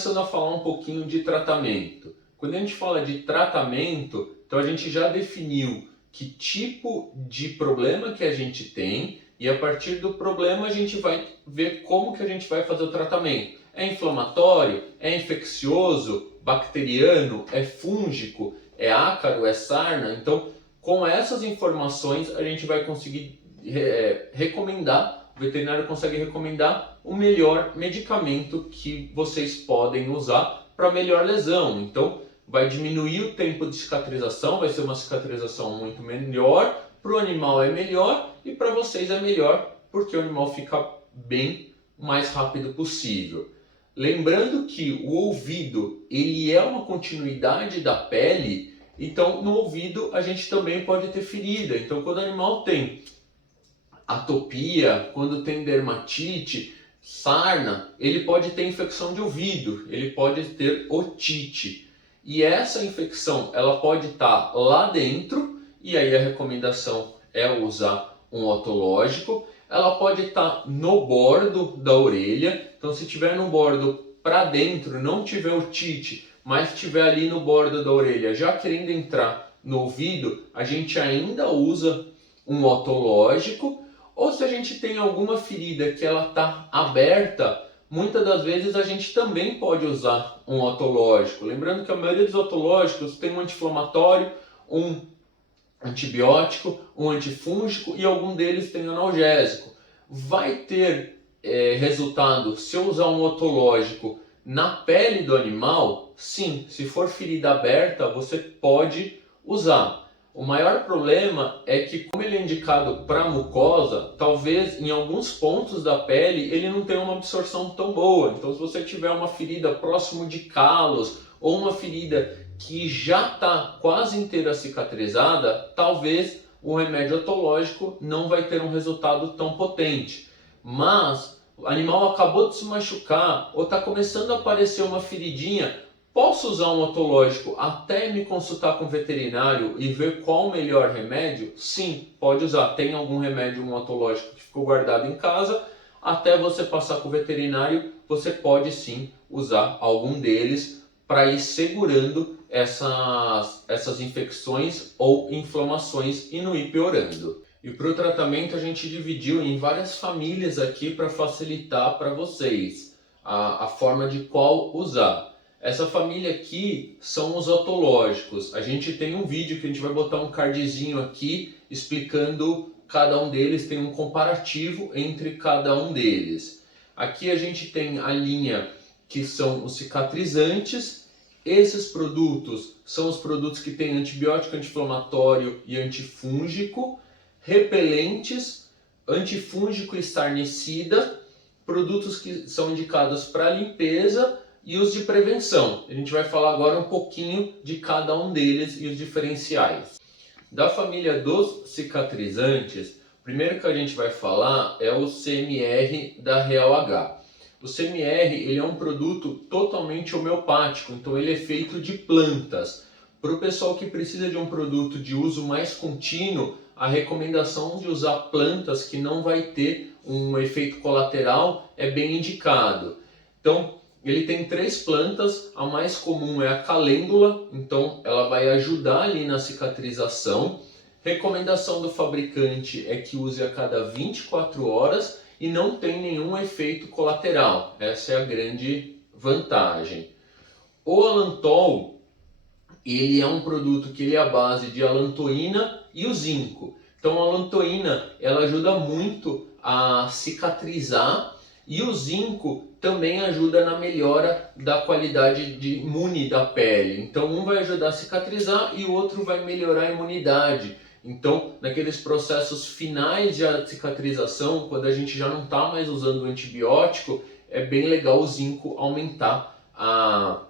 começando a falar um pouquinho de tratamento. Quando a gente fala de tratamento, então a gente já definiu que tipo de problema que a gente tem e a partir do problema a gente vai ver como que a gente vai fazer o tratamento. É inflamatório? É infeccioso? Bacteriano? É fúngico? É ácaro? É sarna? Então, com essas informações a gente vai conseguir recomendar, o veterinário consegue recomendar o melhor medicamento que vocês podem usar para melhor lesão. Então, vai diminuir o tempo de cicatrização, vai ser uma cicatrização muito melhor, para o animal é melhor e para vocês é melhor, porque o animal fica bem o mais rápido possível. Lembrando que o ouvido ele é uma continuidade da pele, então no ouvido a gente também pode ter ferida. Então quando o animal tem atopia, quando tem dermatite, sarna, ele pode ter infecção de ouvido, ele pode ter otite. E essa infecção ela pode estar lá dentro, e aí a recomendação é usar um otológico. Ela pode estar no bordo da orelha, então se tiver no bordo para dentro, não tiver otite, mas estiver ali no bordo da orelha, já querendo entrar no ouvido, a gente ainda usa um otológico. Ou se a gente tem alguma ferida que ela está aberta, muitas das vezes a gente também pode usar um otológico. Lembrando que a maioria dos otológicos tem um anti-inflamatório, um antibiótico, um antifúngico e algum deles tem analgésico. Vai ter resultado se eu usar um otológico na pele do animal? Sim, se for ferida aberta você pode usar. O maior problema é que, como ele é indicado para mucosa, talvez em alguns pontos da pele ele não tenha uma absorção tão boa. Então, se você tiver uma ferida próximo de calos ou uma ferida que já está quase inteira cicatrizada, talvez o remédio otológico não vai ter um resultado tão potente. Mas o animal acabou de se machucar ou está começando a aparecer uma feridinha, posso usar um otológico até me consultar com o veterinário e ver qual o melhor remédio? Sim, pode usar. Tem algum remédio, um otológico que ficou guardado em casa, até você passar com o veterinário, você pode sim usar algum deles para ir segurando essas infecções ou inflamações e não ir piorando. E para o tratamento a gente dividiu em várias famílias aqui para facilitar para vocês a forma de qual usar. Essa família aqui são os otológicos. A gente tem um vídeo que a gente vai botar um cardzinho aqui explicando cada um deles, tem um comparativo entre cada um deles. Aqui a gente tem a linha que são os cicatrizantes. Esses produtos são os produtos que têm antibiótico, anti-inflamatório e antifúngico, repelentes, antifúngico e sarnicida, produtos que são indicados para limpeza e os de prevenção. A gente vai falar agora um pouquinho de cada um deles e os diferenciais. Da família dos cicatrizantes, o primeiro que a gente vai falar é o CMR da Real H. O CMR ele é um produto totalmente homeopático, então ele é feito de plantas. Para o pessoal que precisa de um produto de uso mais contínuo, a recomendação de usar plantas que não vai ter um efeito colateral é bem indicado. Então, ele tem 3 plantas, a mais comum é a calêndula, então ela vai ajudar ali na cicatrização. Recomendação do fabricante é que use a cada 24 horas e não tem nenhum efeito colateral. Essa é a grande vantagem. O alantol, ele é um produto que ele é à base de alantoína e o zinco. Então a alantoína ela ajuda muito a cicatrizar e o zinco também ajuda na melhora da qualidade imune da pele. Então um vai ajudar a cicatrizar e o outro vai melhorar a imunidade. Então naqueles processos finais de cicatrização, quando a gente já não está mais usando o antibiótico, é bem legal o zinco aumentar a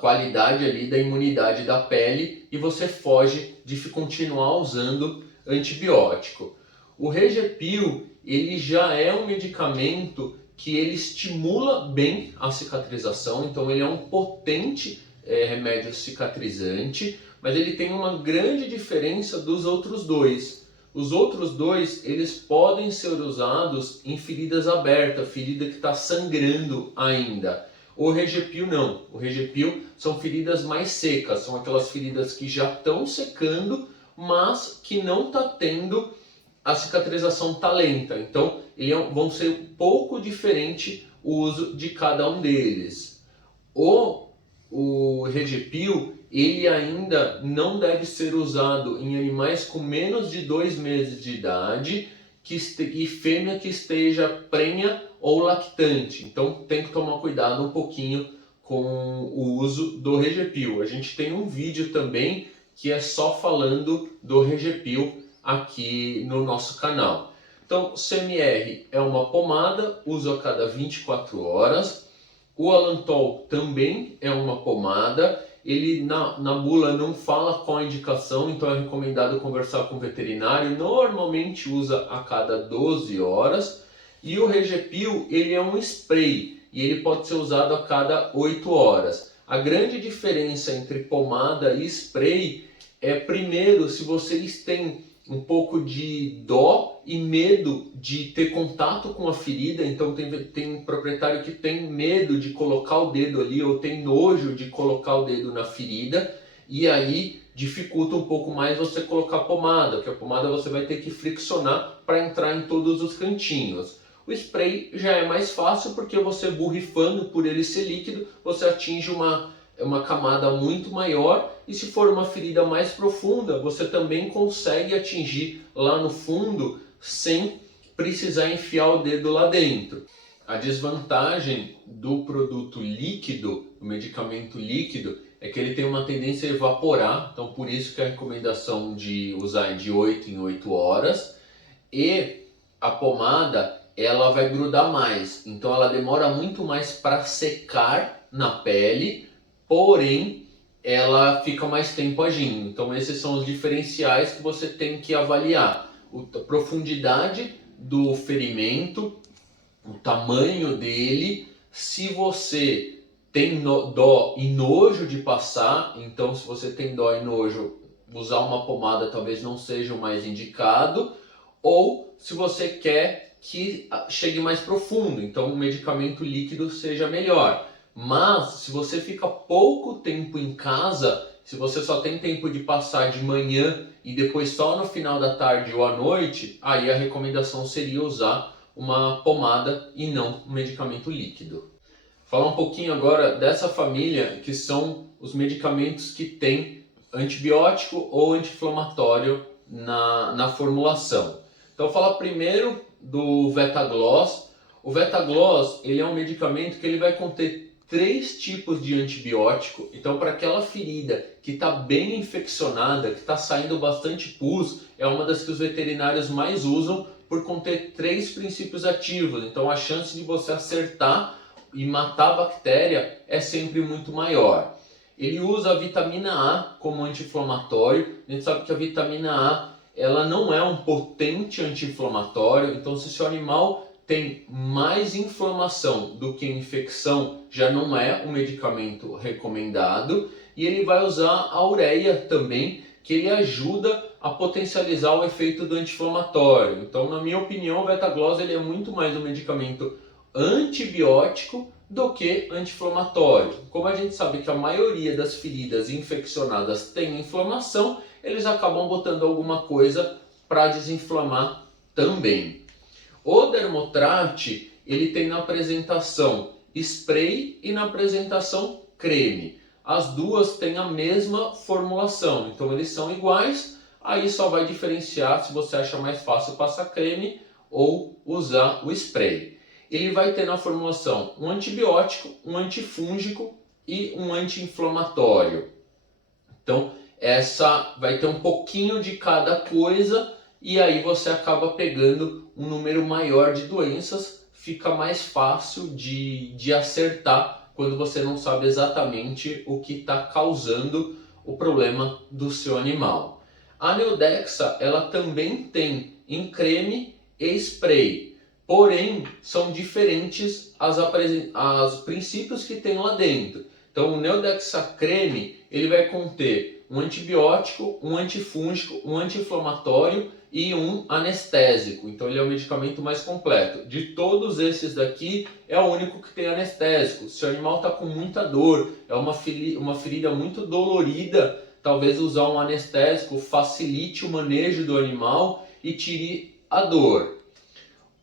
qualidade ali da imunidade da pele e você foge de continuar usando antibiótico. O Regepil ele já é um medicamento que ele estimula bem a cicatrização, então ele é um potente remédio cicatrizante, mas ele tem uma grande diferença dos outros dois. Os outros dois eles podem ser usados em feridas abertas, ferida que está sangrando ainda. O Regepil não. O Regepil são feridas mais secas, são aquelas feridas que já estão secando, mas que não está tendo a cicatrização tá lenta. Então, vão ser um pouco diferente o uso de cada um deles. O Regepil, ele ainda não deve ser usado em animais com menos de 2 meses de idade e fêmea que esteja prenha ou lactante. Então tem que tomar cuidado um pouquinho com o uso do Regepil. A gente tem um vídeo também que é só falando do Regepil aqui no nosso canal. Então, CMR é uma pomada, uso a cada 24 horas. O Alantol também é uma pomada, ele na bula não fala qual a indicação, então é recomendado conversar com o veterinário, normalmente usa a cada 12 horas. E o Regepil, ele é um spray e ele pode ser usado a cada 8 horas. A grande diferença entre pomada e spray é, primeiro, se vocês têm um pouco de dó e medo de ter contato com a ferida, então tem proprietário que tem medo de colocar o dedo ali ou tem nojo de colocar o dedo na ferida, e aí dificulta um pouco mais você colocar pomada, porque a pomada você vai ter que friccionar para entrar em todos os cantinhos. O spray já é mais fácil porque você borrifando, por ele ser líquido, você atinge uma camada muito maior, e se for uma ferida mais profunda, você também consegue atingir lá no fundo sem precisar enfiar o dedo lá dentro. A desvantagem do produto líquido, do medicamento líquido, é que ele tem uma tendência a evaporar, então por isso que a recomendação de usar de 8 em 8 horas, e a pomada ela vai grudar mais, então ela demora muito mais para secar na pele, porém ela fica mais tempo agindo. Então esses são os diferenciais que você tem que avaliar: a profundidade do ferimento, o tamanho dele, se você tem dó e nojo de passar, então se você tem dó e nojo, usar uma pomada talvez não seja o mais indicado, ou se você quer que chegue mais profundo, então um medicamento líquido seja melhor. Mas se você fica pouco tempo em casa, se você só tem tempo de passar de manhã e depois só no final da tarde ou à noite, aí a recomendação seria usar uma pomada e não um medicamento líquido. Falar um pouquinho agora dessa família, que são os medicamentos que têm antibiótico ou anti-inflamatório na formulação. Então falar primeiro do Vetagloss. O Vetagloss, ele é um medicamento que ele vai conter 3 tipos de antibiótico. Então, para aquela ferida que está bem infeccionada, que está saindo bastante pus, é uma das que os veterinários mais usam por conter 3 princípios ativos. Então, a chance de você acertar e matar a bactéria é sempre muito maior. Ele usa a vitamina A como anti-inflamatório. A gente sabe que a vitamina A ela não é um potente anti-inflamatório, então se seu animal tem mais inflamação do que infecção, já não é um medicamento recomendado. E ele vai usar a ureia também, que ele ajuda a potencializar o efeito do anti-inflamatório. Então, na minha opinião, o Vetagloss ele é muito mais um medicamento antibiótico do que anti-inflamatório. Como a gente sabe que a maioria das feridas infeccionadas tem inflamação, eles acabam botando alguma coisa para desinflamar também. O Dermotrate, ele tem na apresentação spray e na apresentação creme. As duas têm a mesma formulação, então eles são iguais, aí só vai diferenciar se você acha mais fácil passar creme ou usar o spray. Ele vai ter na formulação um antibiótico, um antifúngico e um anti-inflamatório. Então essa vai ter um pouquinho de cada coisa, e aí você acaba pegando um número maior de doenças, fica mais fácil de acertar quando você não sabe exatamente o que está causando o problema do seu animal. A Neodexa ela também tem em creme e spray, porém são diferentes os princípios que tem lá dentro. Então o Neodexa creme ele vai conter um antibiótico, um antifúngico, um anti-inflamatório e um anestésico. Então ele é o medicamento mais completo. De todos esses daqui, é o único que tem anestésico. Se o animal está com muita dor, é uma ferida muito dolorida, talvez usar um anestésico facilite o manejo do animal e tire a dor.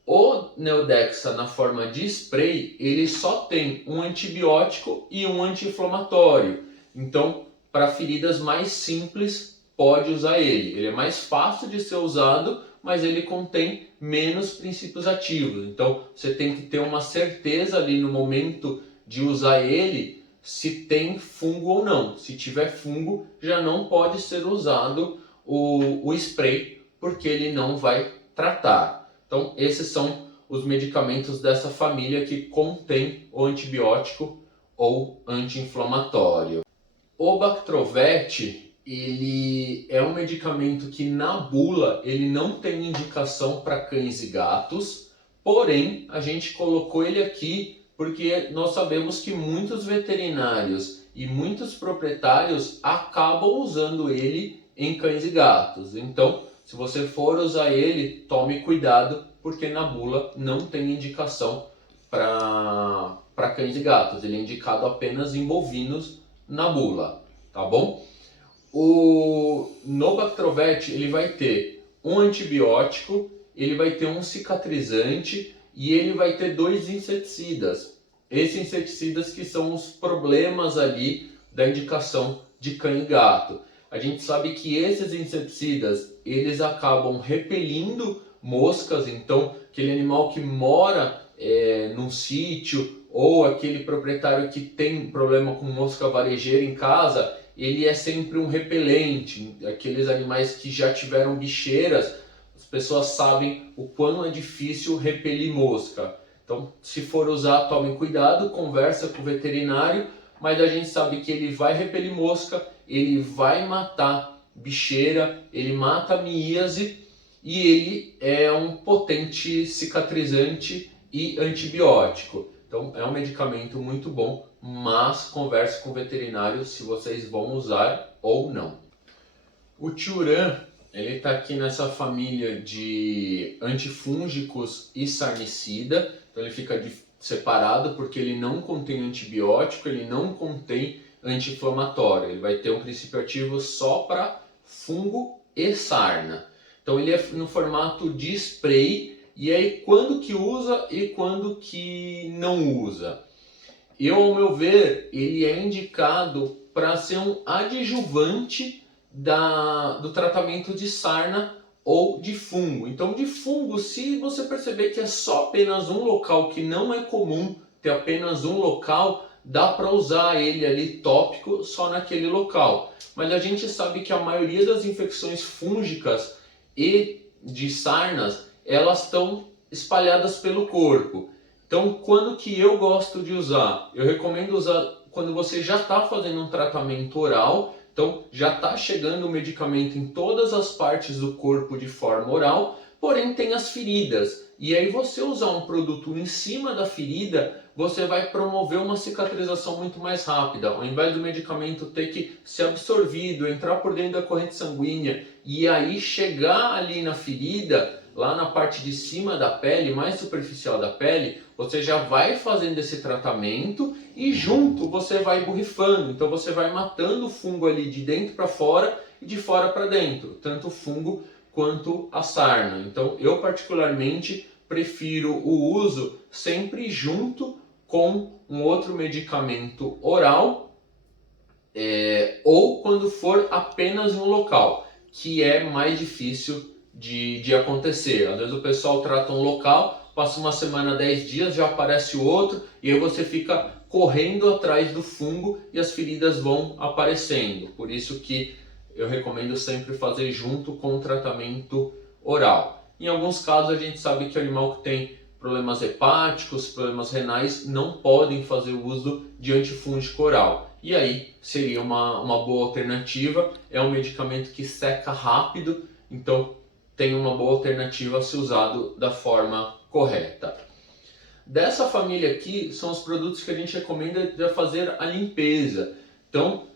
O Neodexa na forma de spray, ele só tem um antibiótico e um anti-inflamatório. Então, para feridas mais simples, pode usar ele. Ele é mais fácil de ser usado, mas ele contém menos princípios ativos. Então, você tem que ter uma certeza ali no momento de usar ele, se tem fungo ou não. Se tiver fungo, já não pode ser usado o spray, porque ele não vai tratar. Então, esses são os medicamentos dessa família que contém o antibiótico ou anti-inflamatório. O Bactrovete, ele é um medicamento que na bula ele não tem indicação para cães e gatos, porém a gente colocou ele aqui porque nós sabemos que muitos veterinários e muitos proprietários acabam usando ele em cães e gatos. Então, se você for usar ele, tome cuidado, porque na bula não tem indicação para cães e gatos. Ele é indicado apenas em bovinos na bula, tá bom? No Bactrovete ele vai ter um antibiótico, ele vai ter um cicatrizante e ele vai ter 2 inseticidas. Esses inseticidas que são os problemas ali da indicação de cão e gato. A gente sabe que esses inseticidas, eles acabam repelindo moscas, então aquele animal que mora num sítio ou aquele proprietário que tem problema com mosca varejeira em casa, ele é sempre um repelente. Aqueles animais que já tiveram bicheiras, as pessoas sabem o quão é difícil repelir mosca. Então, se for usar, tomem cuidado, conversa com o veterinário, mas a gente sabe que ele vai repelir mosca, ele vai matar bicheira, ele mata miíase e ele é um potente cicatrizante e antibiótico. Então é um medicamento muito bom, mas converse com o veterinário se vocês vão usar ou não. O Thiuran, ele está aqui nessa família de antifúngicos e sarnicida, então ele fica separado porque ele não contém antibiótico, ele não contém anti-inflamatório, ele vai ter um princípio ativo só para fungo e sarna. Então ele é no formato de spray, e aí quando que usa e quando que não usa? Ao meu ver, ele é indicado para ser um adjuvante do tratamento de sarna ou de fungo. Então de fungo, se você perceber que é só apenas um local, que não é comum ter apenas um local, dá para usar ele ali tópico só naquele local. Mas a gente sabe que a maioria das infecções fúngicas e de sarnas, elas estão espalhadas pelo corpo. Então, quando que eu gosto de usar? Eu recomendo usar quando você já está fazendo um tratamento oral, então já está chegando o medicamento em todas as partes do corpo de forma oral, porém tem as feridas. E aí você usar um produto em cima da ferida, você vai promover uma cicatrização muito mais rápida. Ao invés do medicamento ter que ser absorvido, entrar por dentro da corrente sanguínea e aí chegar ali na ferida, lá na parte de cima da pele, mais superficial da pele, você já vai fazendo esse tratamento e junto você vai borrifando. Então você vai matando o fungo ali de dentro para fora e de fora para dentro, tanto o fungo quanto a sarna. Então eu particularmente prefiro o uso sempre junto com um outro medicamento oral ou quando for apenas no local, que é mais difícil de acontecer. Às vezes o pessoal trata um local, passa uma semana, 10 dias, já aparece o outro e aí você fica correndo atrás do fungo e as feridas vão aparecendo. Por isso que eu recomendo sempre fazer junto com o tratamento oral. Em alguns casos a gente sabe que o animal que tem problemas hepáticos, problemas renais, não podem fazer o uso de antifúngico oral. E aí seria uma boa alternativa, é um medicamento que seca rápido, então tem uma boa alternativa a ser usado da forma correta. Dessa família aqui são os produtos que a gente recomenda para fazer a limpeza. Então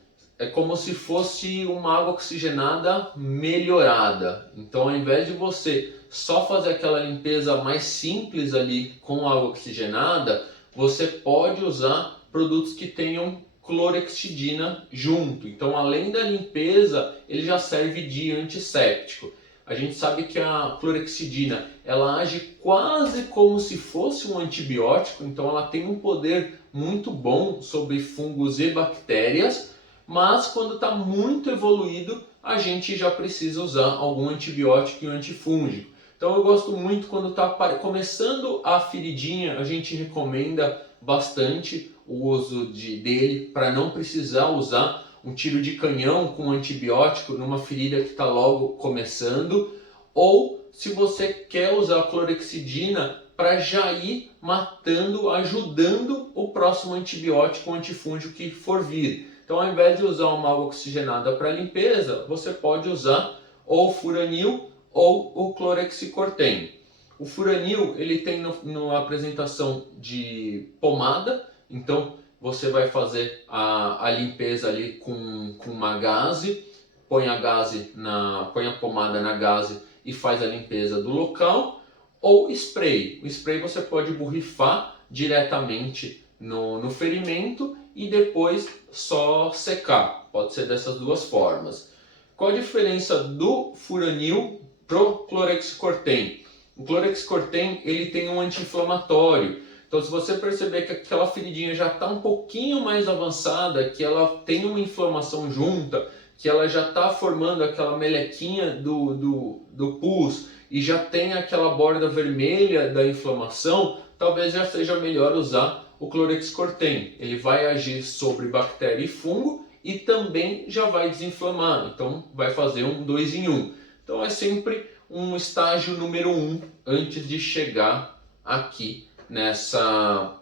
é como se fosse uma água oxigenada melhorada. Então, ao invés de você só fazer aquela limpeza mais simples ali com água oxigenada, você pode usar produtos que tenham clorexidina junto. Então, além da limpeza, ele já serve de antisséptico. A gente sabe que a clorexidina, ela age quase como se fosse um antibiótico, então ela tem um poder muito bom sobre fungos e bactérias, mas quando está muito evoluído, a gente já precisa usar algum antibiótico e antifúngico. Então eu gosto muito quando está começando a feridinha, a gente recomenda bastante o uso dele para não precisar usar um tiro de canhão com antibiótico numa ferida que está logo começando, ou se você quer usar a clorexidina para já ir matando, ajudando o próximo antibiótico ou antifúngico que for vir. Então, ao invés de usar uma água oxigenada para limpeza, você pode usar ou o furanil ou o clorexacortem. O furanil, ele tem na apresentação de pomada, então você vai fazer a limpeza ali com uma gaze, põe a pomada na gaze e faz a limpeza do local, ou spray. O spray você pode borrifar diretamente no ferimento e depois só secar. Pode ser dessas duas formas. Qual a diferença do furanil pro clorexacortem? O clorexacortem, ele tem um anti-inflamatório. Então, se você perceber que aquela feridinha já está um pouquinho mais avançada, que ela tem uma inflamação junta, que ela já está formando aquela melequinha do pus e já tem aquela borda vermelha da inflamação, talvez já seja melhor usar o clorexacortem. Ele vai agir sobre bactéria e fungo e também já vai desinflamar. Então, vai fazer um 2 em 1. Então, é sempre um estágio número 1 antes de chegar aqui nessa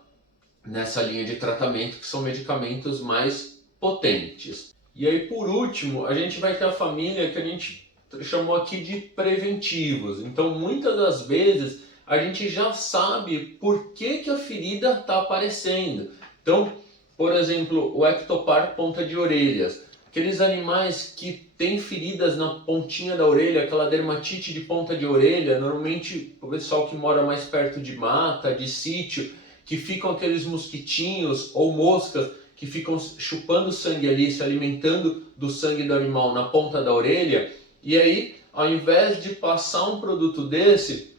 linha de tratamento, que são medicamentos mais potentes. E aí, por último, a gente vai ter a família que a gente chamou aqui de preventivos. Então, muitas das vezes, a gente já sabe por que a ferida está aparecendo. Então, por exemplo, o ectopar ponta de orelhas. Aqueles animais que têm feridas na pontinha da orelha, aquela dermatite de ponta de orelha, normalmente o pessoal que mora mais perto de mata, de sítio, que ficam aqueles mosquitinhos ou moscas que ficam chupando sangue ali, se alimentando do sangue do animal na ponta da orelha, e aí, ao invés de passar um produto desse,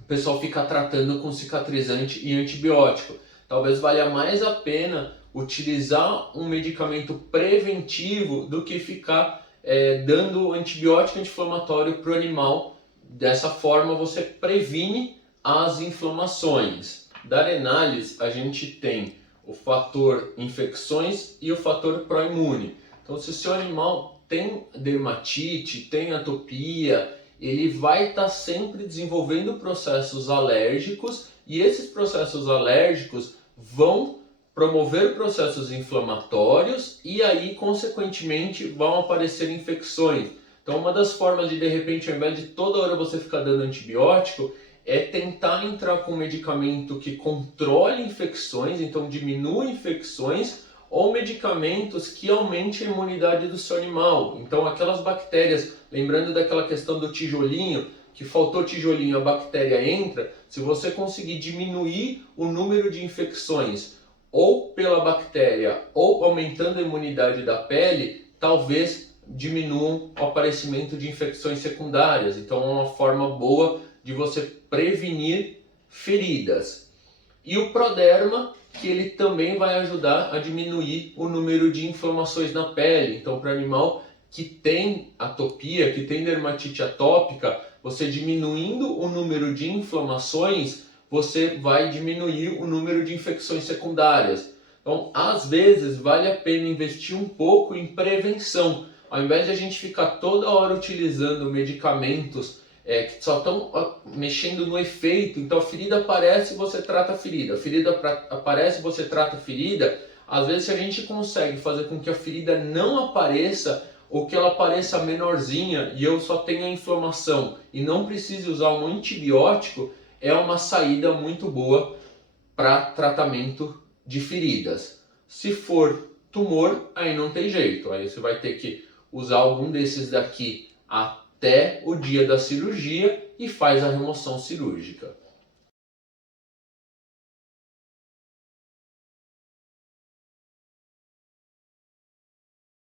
o pessoal fica tratando com cicatrizante e antibiótico. Talvez valha mais a pena utilizar um medicamento preventivo do que ficar dando antibiótico anti-inflamatório para o animal. Dessa forma você previne as inflamações. Da Arenales a gente tem o fator infecções e o fator pró-imune. Então, se o seu animal tem dermatite, tem atopia, ele vai estar sempre desenvolvendo processos alérgicos, e esses processos alérgicos vão promover processos inflamatórios e aí, consequentemente, vão aparecer infecções. Então, uma das formas de repente, ao invés de toda hora você ficar dando antibiótico, é tentar entrar com um medicamento que controle infecções, então diminua infecções, ou medicamentos que aumentem a imunidade do seu animal. Então, aquelas bactérias, lembrando daquela questão do tijolinho, que faltou tijolinho, a bactéria entra, se você conseguir diminuir o número de infecções ou pela bactéria ou aumentando a imunidade da pele, talvez diminuam o aparecimento de infecções secundárias. Então é uma forma boa de você prevenir feridas. E o Proderma, que ele também vai ajudar a diminuir o número de inflamações na pele. Então, para animal que tem atopia, que tem dermatite atópica, você diminuindo o número de inflamações, você vai diminuir o número de infecções secundárias. Então, às vezes, vale a pena investir um pouco em prevenção. Ao invés de a gente ficar toda hora utilizando medicamentos que só estão mexendo no efeito, então a ferida aparece, você trata a ferida aparece, você trata a ferida. Às vezes, se a gente consegue fazer com que a ferida não apareça, ou que ela apareça menorzinha e eu só tenha inflamação e não precise usar um antibiótico, é uma saída muito boa para tratamento de feridas. Se for tumor, aí não tem jeito. Aí você vai ter que usar algum desses daqui até o dia da cirurgia e faz a remoção cirúrgica.